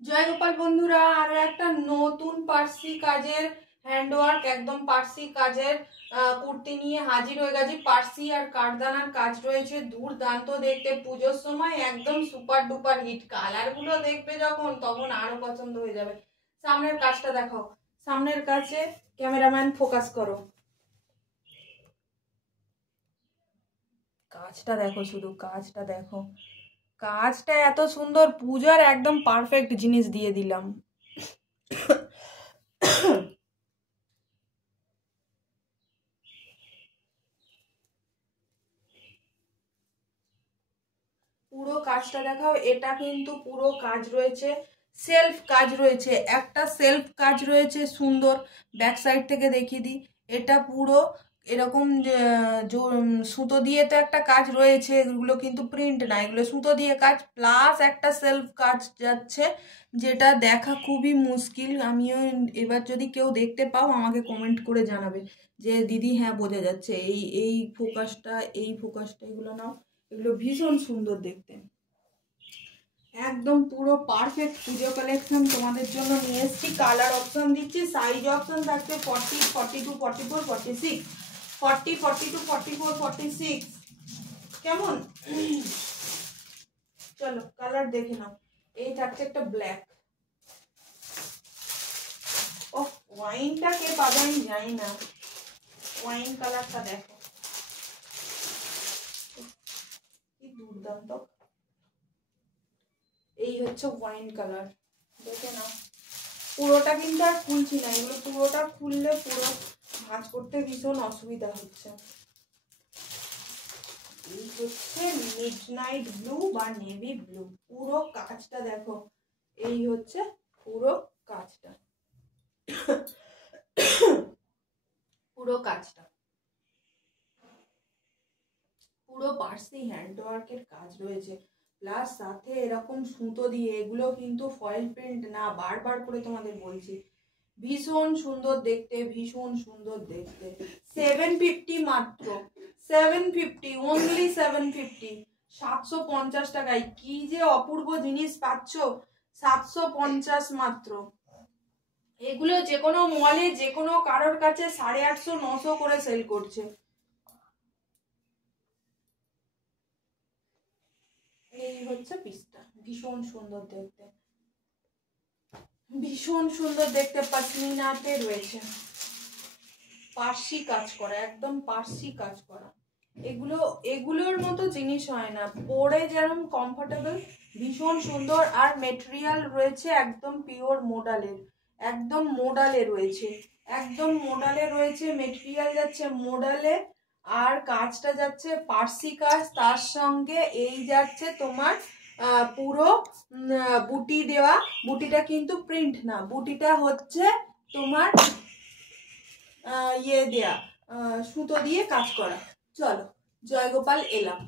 জয় গোপাল বন্ধুরা, আরো একটা নতুন পার্সি কাজের হ্যান্ডওয়ার্ক, একদম পার্সি কাজের কুর্তি নিয়ে হাজির হয়ে গেছি। পার্সি আর কাঠদানার কাজ রয়েছে, দুর্দান্ত দেখতে। পুজোর সময় একদম সুপার ডুপার হিট। কালার গুলো দেখবে যখন, তখন আরো পছন্দ হয়ে যাবে। সামনের কাজটা দেখো, সামনের কাছে ক্যামেরাম্যান ফোকাস করো। কাজটা দেখো, শুধু কাজটা দেখো। কাজটা এত সুন্দর, পূজার একদম পারফেক্ট জিনিস দিয়ে দিলাম। পুরো কাজটা দেখাও। এটা কিন্তু পুরো কাজ রয়েছে, সেলফ কাজ রয়েছে, একটা সেলফ কাজ রয়েছে সুন্দর। ব্যাক সাইড থেকে দেখিয়ে দিই। এটা পুরো এরকম সুতো দিয়ে তো একটা কাজ রয়েছে, এগুলো কিন্তু প্রিন্ট না, এগুলো সুতো দিয়ে কাজ প্লাস একটা সেলফ কাজ যাচ্ছে, যেটা দেখা খুবই মুশকিল। আমিও এবার যদি কেউ দেখতে পাও আমাকে কমেন্ট করে জানাবে যে দিদি হ্যাঁ বোঝা যাচ্ছে। এই ফোকাসটা, এই ফোকাসটা, এগুলো নাও। এগুলো ভীষণ সুন্দর দেখতে, একদম পুরো পারফেক্ট পুজো কালেকশন তোমাদের জন্য নিয়ে এসেছি। কালার অপশন দিচ্ছি, সাইজ অপশন থাকছে 40, 42, 44, 46, 40, 42, 44, 46। কেমন? চলো কালার দেখে নাও। এই থাকছে একটা ব্ল্যাক। ও ওয়াইনটা কে পাবে আমি জানি না। ওয়াইন কালারটা দেখো, কি দুর্দান্ত। এই হচ্ছে ওয়াইন কালার, দেখে নাও। পুরোটা কিন্তু আর খুলছি না, এগুলো পুরোটা খুললে পুরো ভাঁজ করতে ভীষণ অসুবিধা হচ্ছে। এই হচ্ছে মিডনাইট ব্লু বা নেভি ব্লু। পুরো কাজটা দেখো, এই হচ্ছে পুরো কাজটা। পুরো কাজটা পুরো পার্সি হ্যান্ডওয়ার্কের কাজ রয়েছে, প্লাস সাথে এরকম সুতো দিয়ে। এগুলো কিন্তু ফয়েল প্রিন্ট না, বারবার করে তোমাদের বলছি। ভীষণ সুন্দর দেখতে, ভীষণ সুন্দর দেখতে। 750 মাত্র, 750 অনলি, 750, 750 টাকায়। কি যে অপূর্ব জিনিস পাচ্ছ, 750 মাত্র। এগুলো যে কোনো মলে, যে কোনো কারোর কাছে 850, 900 করে সেল করছে। এই হচ্ছে পিসটা, ভীষণ সুন্দর দেখতে, ভীষণ সুন্দর দেখতে। পশমিনাতে রয়েছে, পার্সি কাজ করা, একদম পার্সি কাজ করা। এগুলোর মতো জিনিস হয় না, পরে যেরকম কমফোর্টেবল, ভীষণ সুন্দর। আর মেটেরিয়াল রয়েছে একদম পিওর মোডালের, একদম মোডালে রয়েছে, একদম মোডালে রয়েছে। মেটেরিয়াল যাচ্ছে মোডালে, আর কাজটা যাচ্ছে পার্সি কাজ। তার সঙ্গে এই যাচ্ছে তোমার পুরো বুটি দেওয়া। বুটিটা কিন্তু প্রিন্ট না, বুটিটা হচ্ছে তোমার ইয়ে দেয়া, সুতো দিয়ে কাজ করা। চলো, জয়গোপাল এলাম।